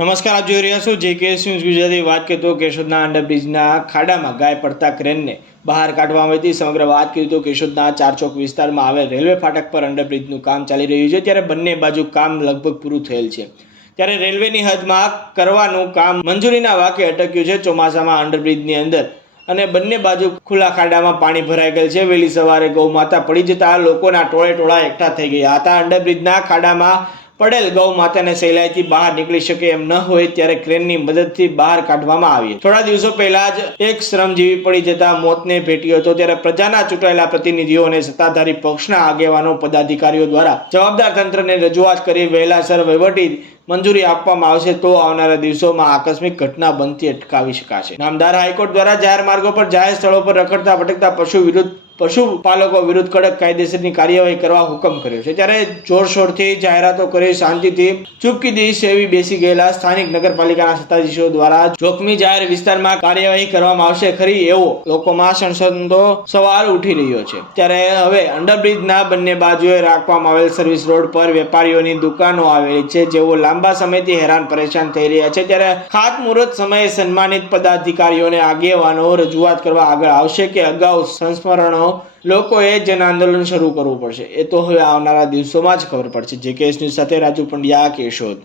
નમસ્કાર, આપ જોઈ રહ્યા છો જેકેએસ ન્યૂઝ ગુજરાતી। વાત કરીએ તો કેશોદના અંડરબ્રિજના ખાડામાં ગાય પડતા ક્રેનને બહાર કાઢવામાં આવી હતી। સમગ્ર વાત કરીએ તો કેશોદના ચારચોક વિસ્તારમાં આવેલ રેલવે ફાટક પર અંડરબ્રિજનું કામ ચાલી રહ્યું છે, ત્યારે બંને બાજુ કામ લગભગ પૂરું થયેલ છે, ત્યારે રેલવેની હદમાં કરવાનું કામ મંજૂરીના વાકે અટક્યું છે। ચોમાસામાં અંડરબ્રિજની અંદર અને બંને બાજુ ખુલ્લા ખાડામાં પાણી ભરાઈ ગયેલ છે। વહેલી સવારે ગૌ માતા પડી જતા લોકોના ટોળે એકઠા થઈ ગયા હતા। અંડરબ્રિજના ખાડામાં પડેલ ગૌ માતાને સહેલાઈથી બહાર નીકળી શકે એમ ન હોય ત્યારે ક્રેનની મદદથી બહાર કાઢવામાં આવી। થોડા દિવસો પહેલા જ એક શ્રમજીવી પડી જતા મોતને ભેટ્યો હતો, ત્યારે પ્રજાના ચૂંટાયેલા પ્રતિનિધિઓ અને સત્તાધારી પક્ષના આગેવાનો પદાધિકારીઓ દ્વારા જવાબદાર તંત્રને રજૂઆત કરી વહેલાસર વહીવટી મંજૂરી આપવામાં આવશે તો આવનારા દિવસોમાં આકસ્મિક ઘટના બનતી અટકાવી શકાશે। નામદાર હાઈકોર્ટ દ્વારા જાહેર માર્ગો પર જાહેર સ્થળો પર રખડતા ભટકતા પશુપાલકો વિરુદ્ધ કડક કાયદેસરની કાર્યવાહી કરવા હુકમ કર્યો છે, ત્યારે જોરશોરથી જાહેરાતો કરી શાંતિથી ચૂપકીદી સેવી બેસી ગયેલા સ્થાનિક નગરપાલિકાના સત્તાધીશો દ્વારા જોખમી જાહેર વિસ્તારમાં કાર્યવાહી કરવામાં આવશે ખરી એવો લોકોમાં સનસનતો સવાલ ઉઠી રહ્યો છે। ત્યારે હવે અંડરબ્રિજના બંને બાજુએ રાખવામાં આવેલ સર્વિસ રોડ પર વેપારીઓની દુકાનો આવેલી છે, જેઓ લાંબા સમયથી હેરાન પરેશાન થઈ રહ્યા છે, ત્યારે ખાતમુહૂર્ત સમયે સન્માનિત પદાધિકારીઓને આગેવાનો રજૂઆત કરવા આગળ આવશે કે અગાઉ સંસ્મરણો લોકોએ જન આંદોલન શરૂ કરવું પડશે, એ તો હવે આવનારા દિવસોમાં જ ખબર પડશે। જેકેએસ ન્યૂઝ સાથે રાજુ પંડ્યા, કેશોદ।